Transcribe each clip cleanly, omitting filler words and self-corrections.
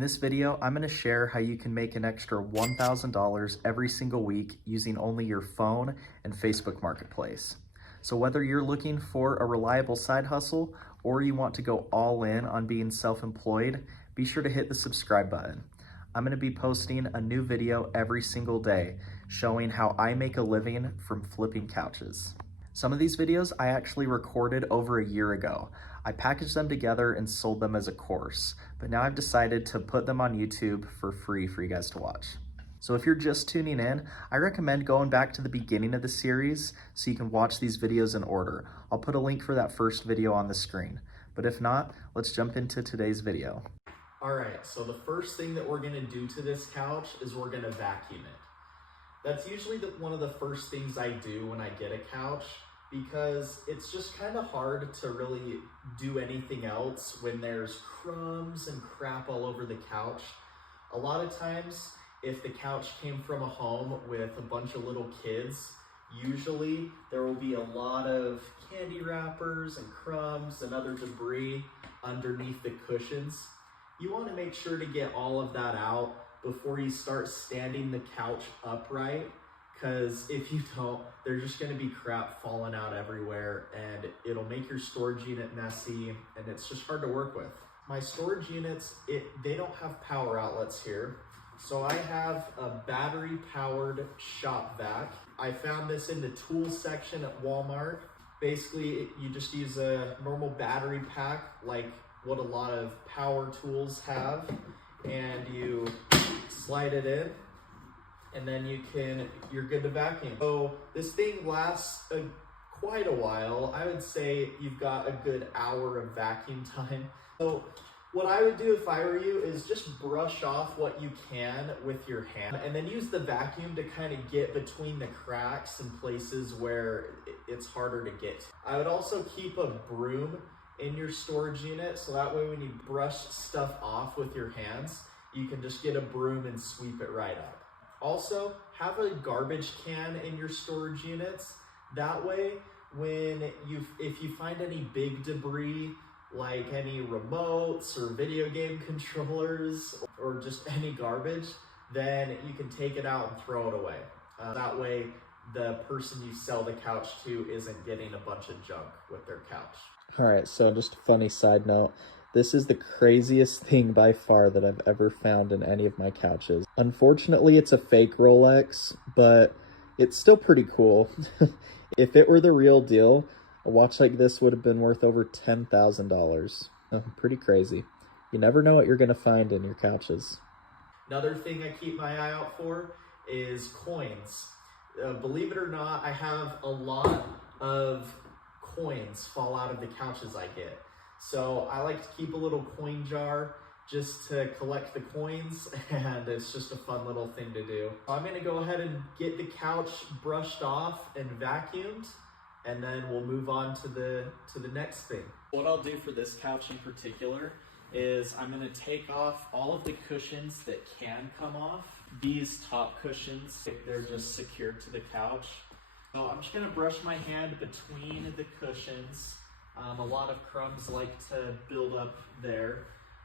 this video, I'm going to share how you can make an extra $1,000 every single week using only your phone and Facebook Marketplace. So whether you're looking for a reliable side hustle or you want to go all in on being self-employed, be sure to hit the subscribe button. I'm going to be posting a new video every single day showing how I make a living from flipping couches. Some of these videos I actually recorded over a year ago. I packaged them together and sold them as a course, but now I've decided to put them on YouTube for free for you guys to watch. So if you're just tuning in, I recommend going back to the beginning of the series so you can watch these videos in order. I'll put a link for that first video on the screen. But if not, let's jump into today's video. All right, so the first thing that we're gonna do to this couch is we're gonna vacuum it. That's usually one of the first things I do when I get a couch, because it's just kind of hard to really do anything else when there's crumbs and crap all over the couch. A lot of times, if the couch came from a home with a bunch of little kids, usually there will be a lot of candy wrappers and crumbs and other debris underneath the cushions. You want to make sure to get all of that out before you start standing the couch upright, because if you don't, there's just going to be crap falling out everywhere and it'll make your storage unit messy and it's just hard to work with. My storage units, they don't have power outlets here. So I have a battery powered shop vac. I found this in the tools section at Walmart. Basically, you just use a normal battery pack like what a lot of power tools have, and you slide it in, and then you're good to vacuum. So this thing lasts quite a while. I would say you've got a good hour of vacuum time. So what I would do if I were you is just brush off what you can with your hand and then use the vacuum to kind of get between the cracks and places where it's harder to get. I would also keep a broom in your storage unit, so that way when you brush stuff off with your hands, you can just get a broom and sweep it right up. Also, have a garbage can in your storage units. That way, if you find any big debris, like any remotes or video game controllers or just any garbage, then you can take it out and throw it away. That way, the person you sell the couch to isn't getting a bunch of junk with their couch. All right, so just a funny side note. This is the craziest thing by far that I've ever found in any of my couches. Unfortunately, it's a fake Rolex, but it's still pretty cool. If it were the real deal, a watch like this would have been worth over $10,000. Pretty crazy. You never know what you're gonna find in your couches. Another thing I keep my eye out for is coins. Believe it or not, I have a lot of coins fall out of the couches I get. So I like to keep a little coin jar just to collect the coins, and it's just a fun little thing to do. I'm gonna go ahead and get the couch brushed off and vacuumed, and then we'll move on to the next thing. What I'll do for this couch in particular is I'm gonna take off all of the cushions that can come off. These top cushions, they're just secured to the couch. So I'm just gonna brush my hand between the cushions. A lot of crumbs like to build up there,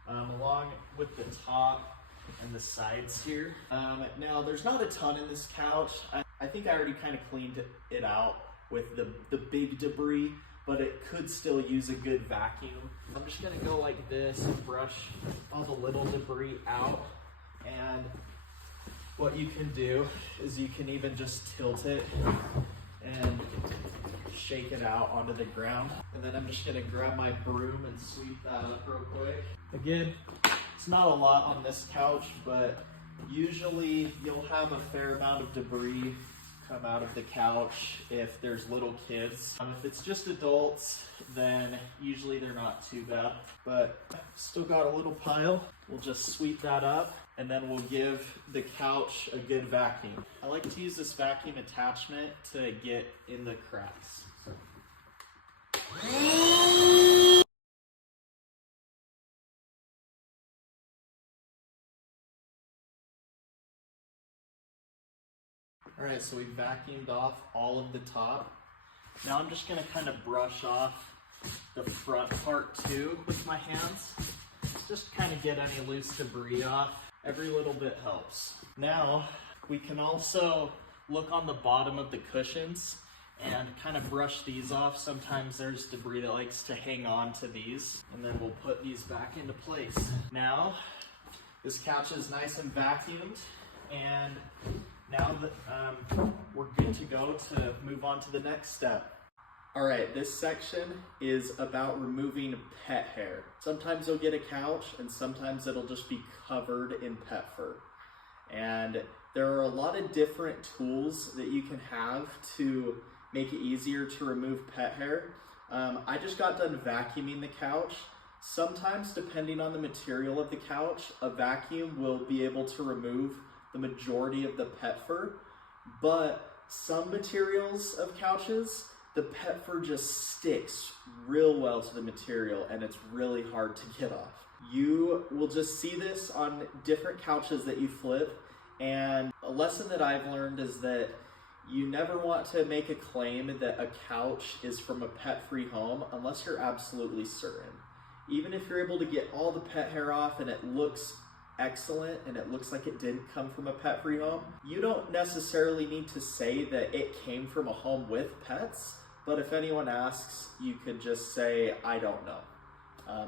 along with the top and the sides here. Now there's not a ton in this couch. I think I already kind of cleaned it out with the big debris, but it could still use a good vacuum. I'm just gonna go like this and brush all the little debris out. And what you can do is you can even just tilt it and shake it out onto the ground. And then I'm just gonna grab my broom and sweep that up real quick. Again, it's not a lot on this couch, but usually you'll have a fair amount of debris come out of the couch if there's little kids. If it's just adults, then usually they're not too bad, but still got a little pile. We'll just sweep that up, and then we'll give the couch a good vacuum. I like to use this vacuum attachment to get in the cracks. All right, so we vacuumed off all of the top. Now I'm just gonna kind of brush off the front part too with my hands. just kind of get any loose debris off. Every little bit helps. Now, we can also look on the bottom of the cushions and kind of brush these off. Sometimes there's debris that likes to hang on to these, and then we'll put these back into place. Now, this couch is nice and vacuumed, and now that we're good to go to move on to the next step. All right, this section is about removing pet hair. Sometimes you'll get a couch and sometimes it'll just be covered in pet fur. And there are a lot of different tools that you can have to make it easier to remove pet hair. I just got done vacuuming the couch. Sometimes, depending on the material of the couch, a vacuum will be able to remove the majority of the pet fur, but some materials of couches, the pet fur just sticks real well to the material and it's really hard to get off. You will just see this on different couches that you flip, and a lesson that I've learned is that you never want to make a claim that a couch is from a pet-free home unless you're absolutely certain. Even if you're able to get all the pet hair off and it looks excellent and it looks like it didn't come from a pet-free home, you don't necessarily need to say that it came from a home with pets, but if anyone asks, you could just say, I don't know.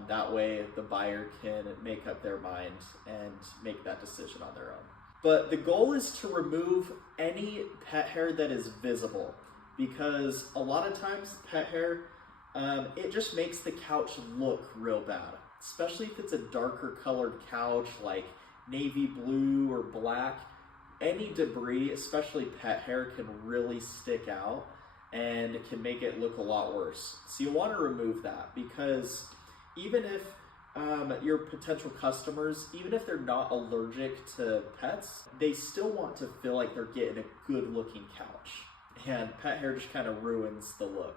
That way the buyer can make up their mind and make that decision on their own. But the goal is to remove any pet hair that is visible, because a lot of times pet hair, it just makes the couch look real bad, especially if it's a darker colored couch like navy blue or black. Any debris, especially pet hair, can really stick out and it can make it look a lot worse. So you want to remove that, because even if your potential customers, even if they're not allergic to pets, they still want to feel like they're getting a good looking couch, and pet hair just kind of ruins the look.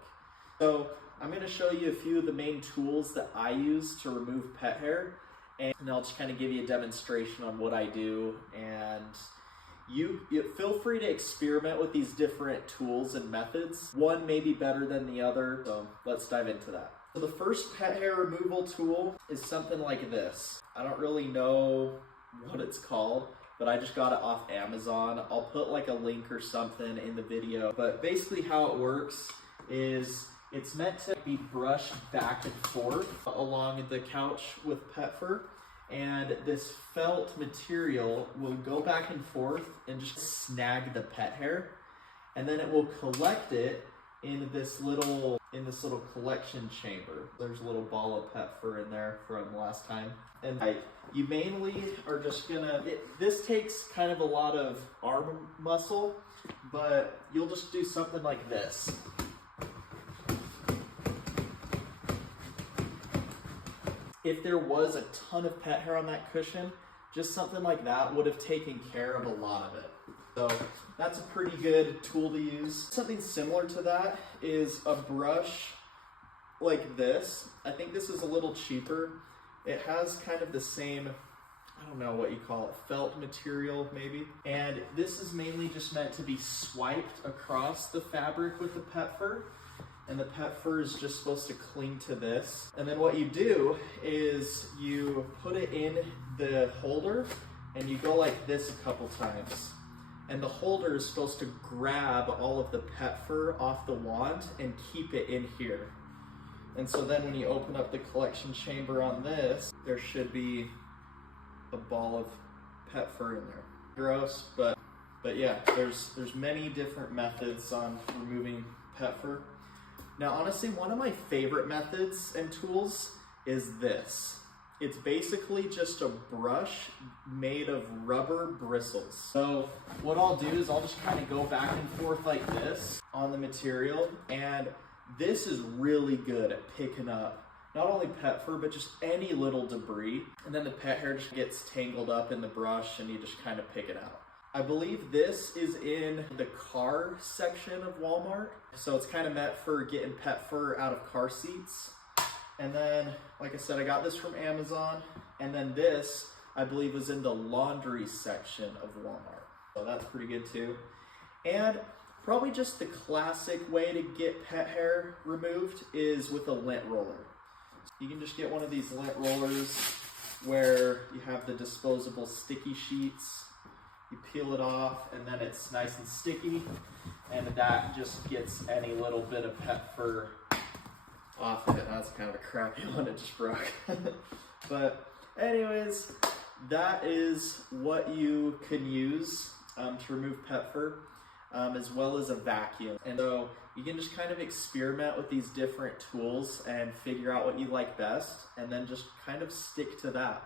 So I'm going to show you a few of the main tools that I use to remove pet hair, and I'll just kind of give you a demonstration on what I do, and you feel free to experiment with these different tools and methods. One may be better than the other, so let's dive into that. So the first pet hair removal tool is something like this. I don't really know what it's called, but I just got it off Amazon. I'll put like a link or something in the video. But basically how it works is it's meant to be brushed back and forth along the couch with pet fur. And this felt material will go back and forth and just snag the pet hair. And then it will collect it in this little collection chamber. There's a little ball of pet fur in there from last time. And you mainly are just gonna, this takes kind of a lot of arm muscle, but you'll just do something like this. If there was a ton of pet hair on that cushion, just something like that would have taken care of a lot of it. So that's a pretty good tool to use. Something similar to that is a brush like this. I think this is a little cheaper. It has kind of the same, I don't know what you call it, felt material maybe. And this is mainly just meant to be swiped across the fabric with the pet fur. And the pet fur is just supposed to cling to this. And then what you do is you put it in the holder and you go like this a couple times. And the holder is supposed to grab all of the pet fur off the wand and keep it in here. And so then when you open up the collection chamber on this, there should be a ball of pet fur in there. Gross, but yeah, there's many different methods on removing pet fur. Now, honestly, one of my favorite methods and tools is this. It's basically just a brush made of rubber bristles. So what I'll do is I'll just kind of go back and forth like this on the material, and this is really good at picking up not only pet fur, but just any little debris. And then the pet hair just gets tangled up in the brush and you just kind of pick it out. I believe this is in the car section of Walmart. So it's kind of meant for getting pet fur out of car seats. And then, like I said, I got this from Amazon. And then this, I believe, was in the laundry section of Walmart. So that's pretty good too. And probably just the classic way to get pet hair removed is with a lint roller. So you can just get one of these lint rollers where you have the disposable sticky sheets. You peel it off and then it's nice and sticky, and that just gets any little bit of pet fur off of it. That's kind of a crappy one, it just broke. But anyways, that is what you can use to remove pet fur, as well as a vacuum. And so you can just kind of experiment with these different tools and figure out what you like best, and then just kind of stick to that.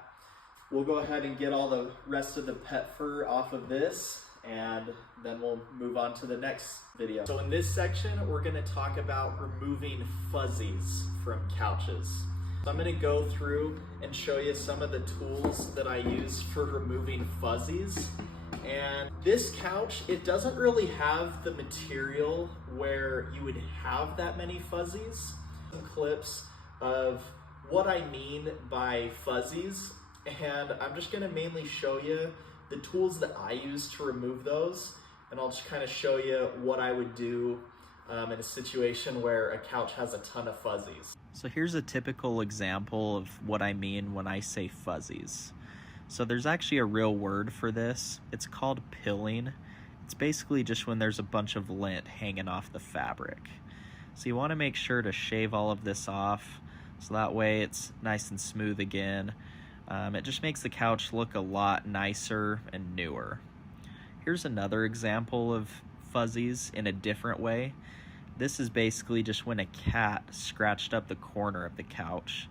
We'll go ahead and get all the rest of the pet fur off of this, and then we'll move on to the next video. So in this section, we're gonna talk about removing fuzzies from couches. So I'm gonna go through and show you some of the tools that I use for removing fuzzies. And this couch, it doesn't really have the material where you would have that many fuzzies. Some clips of what I mean by fuzzies, and I'm just gonna mainly show you the tools that I use to remove those, and I'll just kind of show you what I would do in a situation where a couch has a ton of fuzzies. So here's a typical example of what I mean when I say fuzzies. So there's actually a real word for this. It's called pilling. It's basically just when there's a bunch of lint hanging off the fabric. So you want to make sure to shave all of this off, so that way it's nice and smooth again. It just makes the couch look a lot nicer and newer. Here's another example of fuzzies in a different way. This is basically just when a cat scratched up the corner of the couch.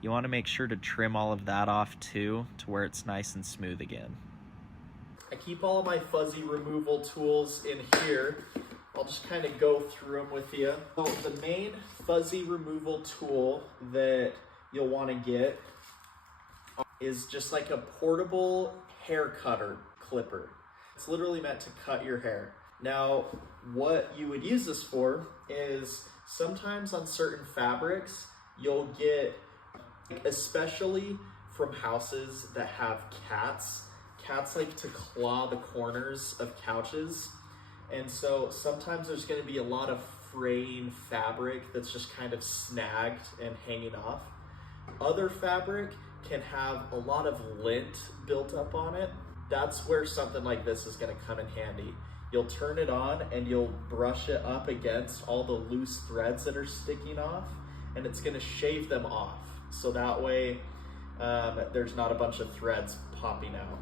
You want to make sure to trim all of that off too, to where it's nice and smooth again. I keep all of my fuzzy removal tools in here. I'll just kind of go through them with you. So the main fuzzy removal tool that you'll want to get is just like a portable hair cutter clipper. It's literally meant to cut your hair. Now, what you would use this for is sometimes on certain fabrics, you'll get, especially from houses that have cats, cats like to claw the corners of couches. And so sometimes there's gonna be a lot of fraying fabric that's just kind of snagged and hanging off. Other fabric can have a lot of lint built up on it. That's where something like this is gonna come in handy. You'll turn it on and you'll brush it up against all the loose threads that are sticking off, and it's gonna shave them off. So that way there's not a bunch of threads popping out.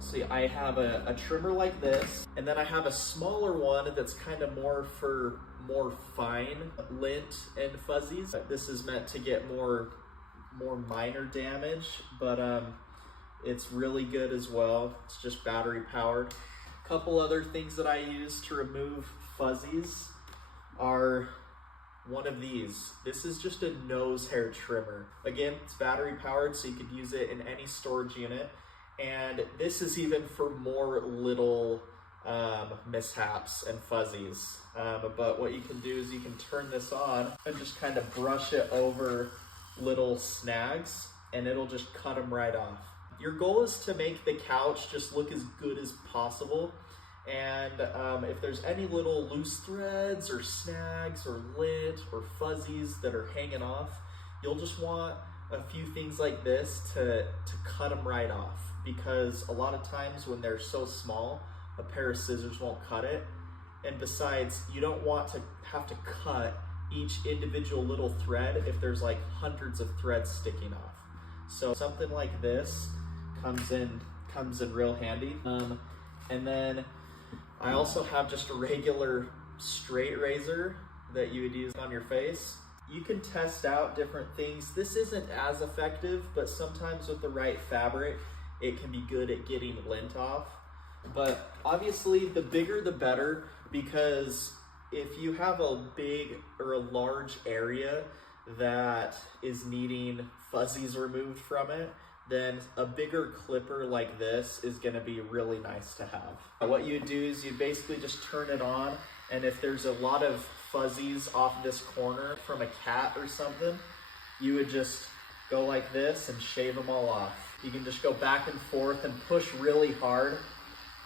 See, I have a trimmer like this, and then I have a smaller one that's kind of more for more fine lint and fuzzies. This is meant to get more minor damage, but it's really good as well. It's just battery powered. A couple other things that I use to remove fuzzies are one of these. This is just a nose hair trimmer. Again, it's battery powered, so you could use it in any storage unit. And this is even for more little mishaps and fuzzies. But what you can do is you can turn this on and just kind of brush it over little snags, and it'll just cut them right off. Your goal is to make the couch just look as good as possible. And if there's any little loose threads or snags or lint or fuzzies that are hanging off, you'll just want a few things like this to cut them right off, because a lot of times when they're so small, a pair of scissors won't cut it. And besides, you don't want to have to cut each individual little thread if there's like hundreds of threads sticking off. So something like this comes in real handy. And then I also have just a regular straight razor that you would use on your face. You can test out different things. This isn't as effective, but sometimes with the right fabric, it can be good at getting lint off. But obviously the bigger the better, because if you have a big or a large area that is needing fuzzies removed from it, then a bigger clipper like this is gonna be really nice to have. What you do is you basically just turn it on, and if there's a lot of fuzzies off this corner from a cat or something, you would just go like this and shave them all off. You can just go back and forth and push really hard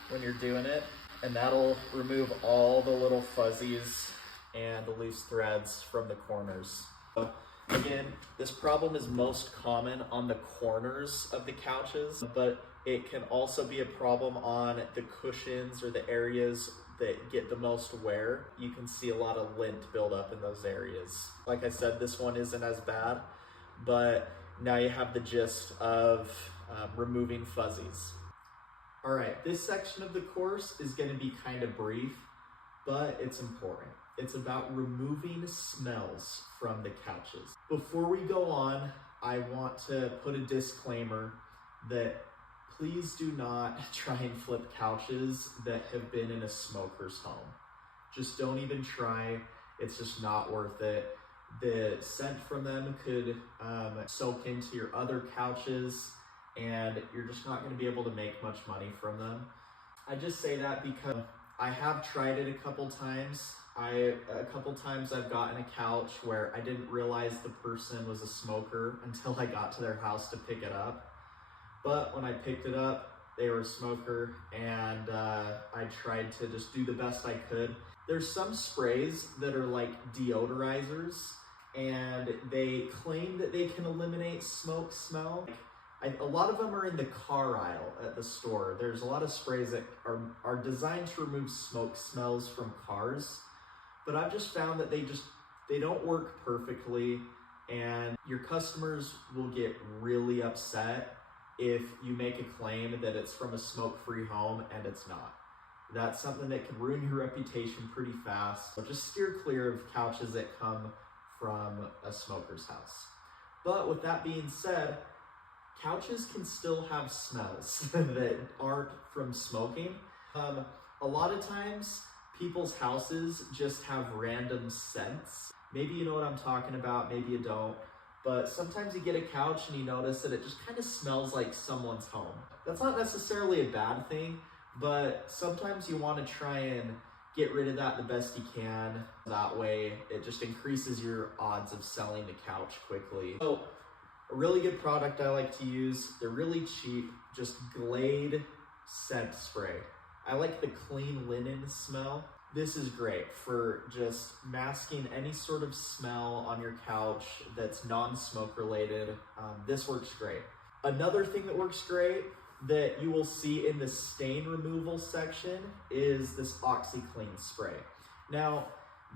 when you're doing it, and that'll remove all the little fuzzies and the loose threads from the corners. So Again, this problem is most common on the corners of the couches, but it can also be a problem on the cushions or the areas that get the most wear. You can see a lot of lint build up in those areas. Like I said, this one isn't as bad, but now you have the gist of removing fuzzies. All right, this section of the course is going to be kind of brief, but it's important. It's about removing smells from the couches. Before we go on, I want to put a disclaimer that please do not try and flip couches that have been in a smoker's home. Just don't even try. It's just not worth it. The scent from them could soak into your other couches, and you're just not going to be able to make much money from them. I just say that because I have tried it a couple times. A couple times I've gotten a couch where I didn't realize the person was a smoker until I got to their house to pick it up. But when I picked it up, they were a smoker, and I tried to just do the best I could. There's some sprays that are like deodorizers, and they claim that they can eliminate smoke smell. A lot of them are in the car aisle at the store. There's a lot of sprays that are designed to remove smoke smells from cars, but I've just found that they don't work perfectly, and your customers will get really upset if you make a claim that it's from a smoke-free home and it's not. That's something that can ruin your reputation pretty fast. So just steer clear of couches that come from a smoker's house. But with that being said, couches can still have smells that aren't from smoking. A lot of times, people's houses just have random scents. Maybe you know what I'm talking about, maybe you don't. But sometimes you get a couch and you notice that it just kind of smells like someone's home. That's not necessarily a bad thing, but sometimes you want to try and get rid of that the best you can. That way, it just increases your odds of selling the couch quickly. So, a really good product I like to use, they're really cheap, just Glade scent spray. I like the clean linen smell. This is great for just masking any sort of smell on your couch that's non-smoke related. This works great. Another thing that works great that you will see in the stain removal section is this OxiClean spray. Now,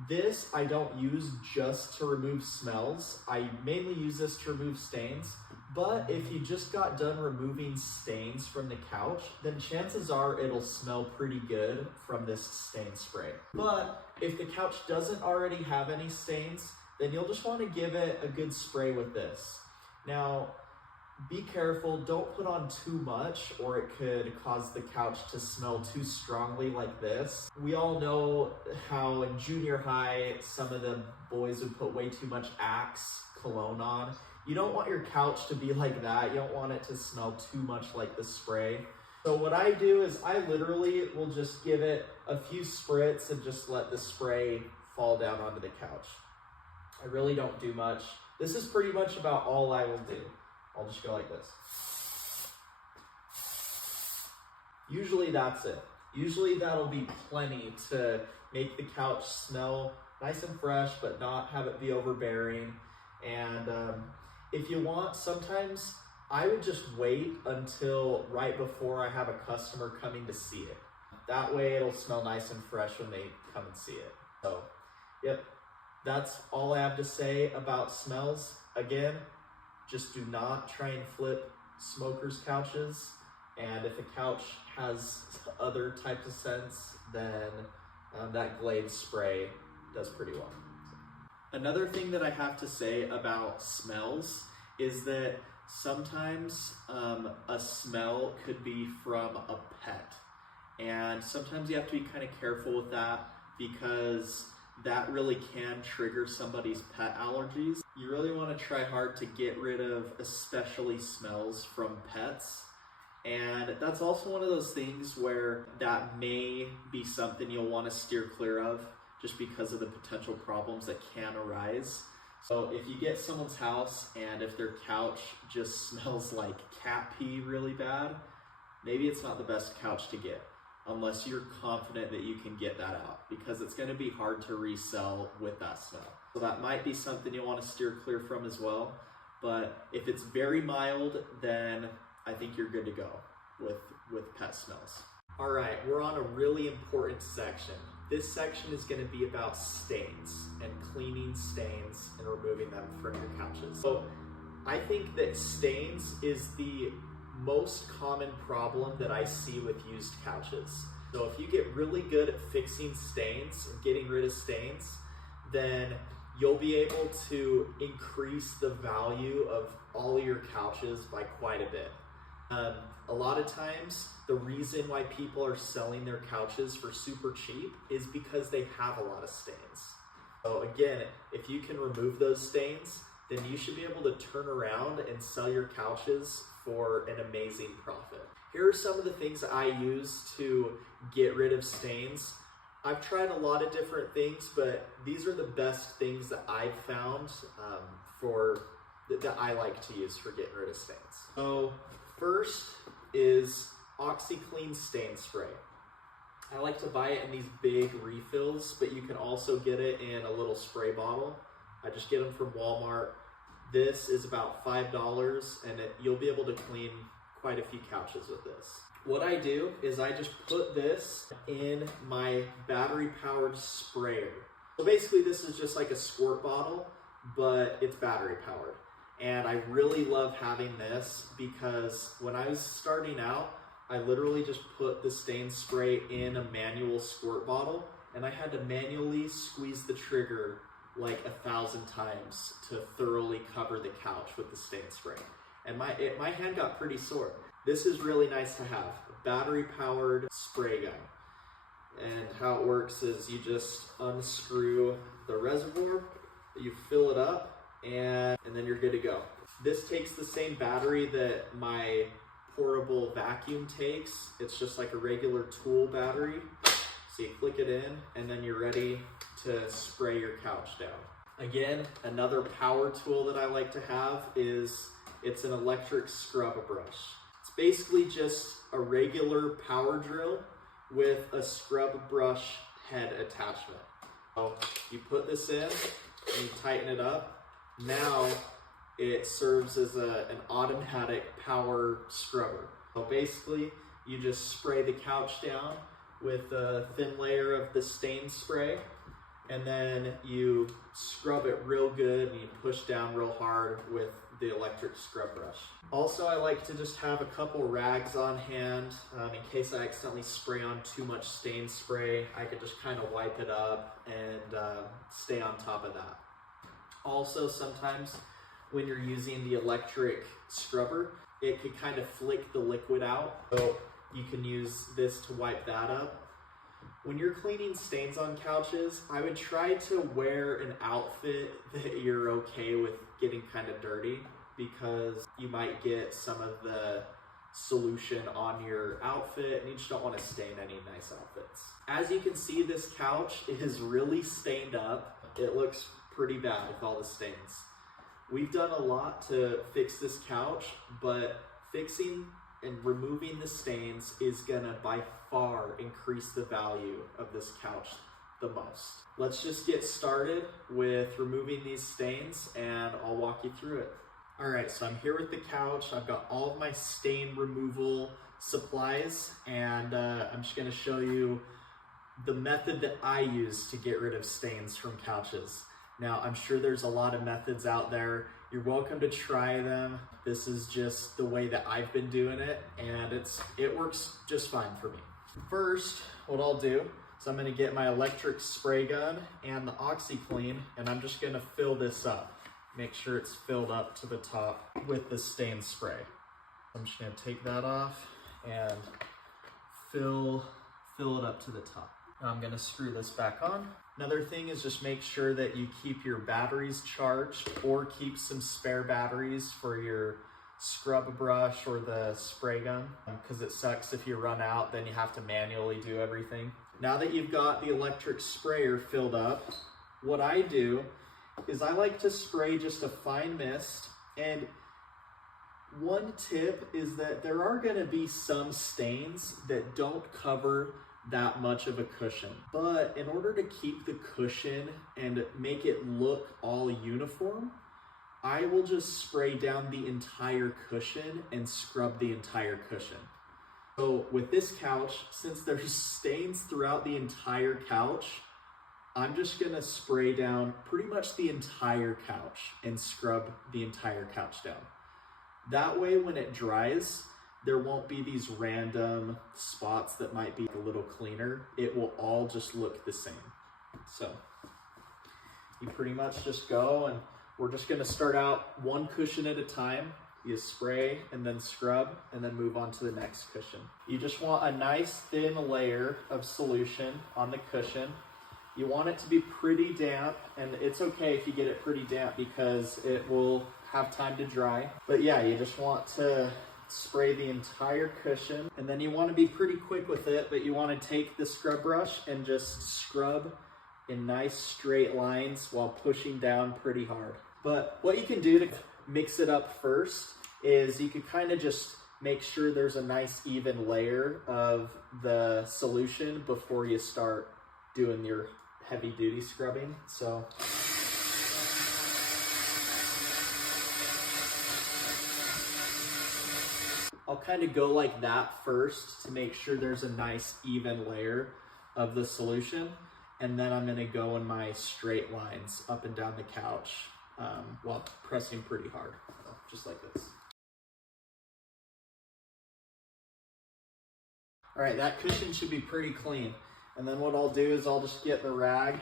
this I don't use just to remove smells. I mainly use this to remove stains, but if you just got done removing stains from the couch, then chances are it'll smell pretty good from this stain spray. But if the couch doesn't already have any stains, then you'll just want to give it a good spray with this. Now, be careful, don't put on too much or it could cause the couch to smell too strongly like this. We all know how in junior high, some of the boys would put way too much Axe cologne on. You don't want your couch to be like that. You don't want it to smell too much like the spray. So what I do is I literally will just give it a few spritz and just let the spray fall down onto the couch. I really don't do much. This is pretty much about all I will do. I'll just go like this. Usually that's it. Usually that'll be plenty to make the couch smell nice and fresh, but not have it be overbearing. And if you want, sometimes I would just wait until right before I have a customer coming to see it. That way it'll smell nice and fresh when they come and see it. So, yep, that's all I have to say about smells. Again, just do not try and flip smokers' couches. And if a couch has other types of scents, then that Glade spray does pretty well. Another thing that I have to say about smells is that sometimes a smell could be from a pet. And sometimes you have to be kind of careful with that because that really can trigger somebody's pet allergies. You really want to try hard to get rid of especially smells from pets. And that's also one of those things where that may be something you'll want to steer clear of just because of the potential problems that can arise. So if you get someone's house and if their couch just smells like cat pee really bad, maybe it's not the best couch to get. unless you're confident that you can get that out, because it's going to be hard to resell with that smell. So that might be something you want to steer clear from as well. But if it's very mild, then I think you're good to go with pet smells. All right, we're on a really important section. This section is going to be about stains and cleaning stains and removing them from your couches. So I think that stains is the most common problem that I see with used couches. So if you get really good at fixing stains and getting rid of stains, then you'll be able to increase the value of all of your couches by quite a bit. A lot of times, the reason why people are selling their couches for super cheap is because they have a lot of stains. So again, if you can remove those stains, then you should be able to turn around and sell your couches for an amazing profit. Here are some of the things I use to get rid of stains. I've tried a lot of different things, but these are the best things that I've found that I like to use for getting rid of stains. So first is OxiClean Stain Spray. I like to buy it in these big refills, but you can also get it in a little spray bottle. I just get them from Walmart. This is about $5, and you'll be able to clean quite a few couches with this. What I do is I just put this in my battery-powered sprayer. So basically this is just like a squirt bottle, but it's battery-powered. And I really love having this because when I was starting out, I literally just put the stain spray in a manual squirt bottle, and I had to manually squeeze the trigger like 1,000 times to thoroughly cover the couch with the stain spray. And my hand got pretty sore. This is really nice to have, a battery-powered spray gun. And how it works is you just unscrew the reservoir, you fill it up, and then you're good to go. This takes the same battery that my portable vacuum takes. It's just like a regular tool battery. So you click it in, and then you're ready to spray your couch down. Again, another power tool that I like to have is it's an electric scrub brush. It's basically just a regular power drill with a scrub brush head attachment. So you put this in, and you tighten it up. Now it serves as an automatic power scrubber. So basically, you just spray the couch down with a thin layer of the stain spray, and then you scrub it real good and you push down real hard with the electric scrub brush. Also, I like to just have a couple rags on hand in case I accidentally spray on too much stain spray. I could just kind of wipe it up and stay on top of that. Also, sometimes when you're using the electric scrubber, it could kind of flick the liquid out. So you can use this to wipe that up. When you're cleaning stains on couches, I would try to wear an outfit that you're okay with getting kind of dirty, because you might get some of the solution on your outfit and you just don't want to stain any nice outfits. As you can see, this couch is really stained up. It looks pretty bad with all the stains. We've done a lot to fix this couch, but fixing and removing the stains is gonna by far increase the value of this couch the most. Let's just get started with removing these stains and I'll walk you through it. All right, so I'm here with the couch. I've got all of my stain removal supplies, and I'm just gonna show you the method that I use to get rid of stains from couches. Now, I'm sure there's a lot of methods out there. You're welcome to try them. This is just the way that I've been doing it, and it works just fine for me. First, what I'll do is I'm gonna get my electric spray gun and the OxiClean, and I'm just gonna fill this up. Make sure it's filled up to the top with the stain spray. I'm just gonna take that off and fill it up to the top. Now I'm gonna screw this back on. Another thing is just make sure that you keep your batteries charged, or keep some spare batteries for your scrub brush or the spray gun, because it sucks if you run out, then you have to manually do everything. Now that you've got the electric sprayer filled up, what I do is I like to spray just a fine mist, and one tip is that there are going to be some stains that don't cover that much of a cushion. But in order to keep the cushion and make it look all uniform, I will just spray down the entire cushion and scrub the entire cushion. So with this couch, since there's stains throughout the entire couch, I'm just gonna spray down pretty much the entire couch and scrub the entire couch down. That way, when it dries, there won't be these random spots that might be a little cleaner. It will all just look the same. So you pretty much just go, and we're just gonna start out one cushion at a time. You spray and then scrub and then move on to the next cushion. You just want a nice thin layer of solution on the cushion. You want it to be pretty damp, and it's okay if you get it pretty damp because it will have time to dry. But yeah, you just want to spray the entire cushion, and then you want to be pretty quick with it, but you want to take the scrub brush and just scrub in nice straight lines while pushing down pretty hard. But what you can do to mix it up first is you can kind of just make sure there's a nice even layer of the solution before you start doing your heavy duty scrubbing. So I'll kind of go like that first to make sure there's a nice even layer of the solution, and then I'm going to go in my straight lines up and down the couch while pressing pretty hard, so just like this. All right, that cushion should be pretty clean. And then what I'll do is I'll just get the rag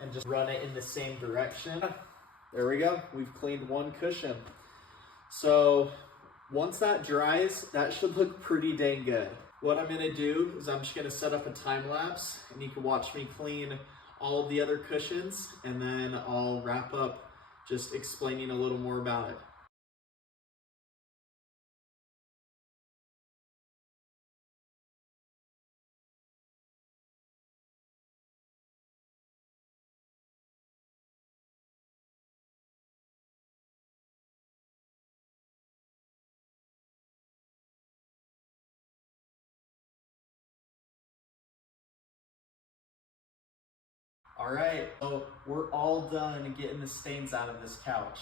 and just run it in the same direction. There we go, we've cleaned one cushion. So once that dries, that should look pretty dang good. What I'm gonna do is I'm just gonna set up a time lapse, and you can watch me clean all of the other cushions, and then I'll wrap up just explaining a little more about it. All right, so we're all done getting the stains out of this couch.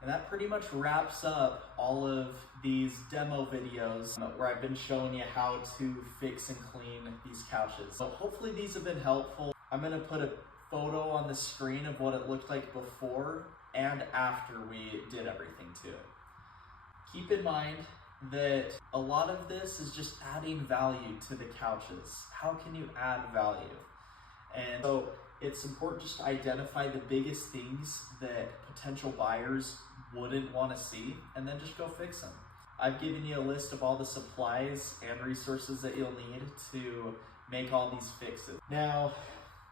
And that pretty much wraps up all of these demo videos where I've been showing you how to fix and clean these couches. So hopefully these have been helpful. I'm gonna put a photo on the screen of what it looked like before and after we did everything to it. Keep in mind that a lot of this is just adding value to the couches. How can you add value? And so it's important just to identify the biggest things that potential buyers wouldn't want to see, and then just go fix them. I've given you a list of all the supplies and resources that you'll need to make all these fixes. Now,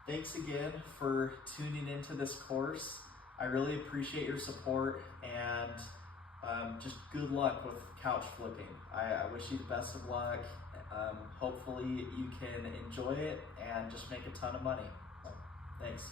thanks again for tuning into this course. I really appreciate your support, and just good luck with couch flipping. I wish you the best of luck. Hopefully you can enjoy it and just make a ton of money. Thanks.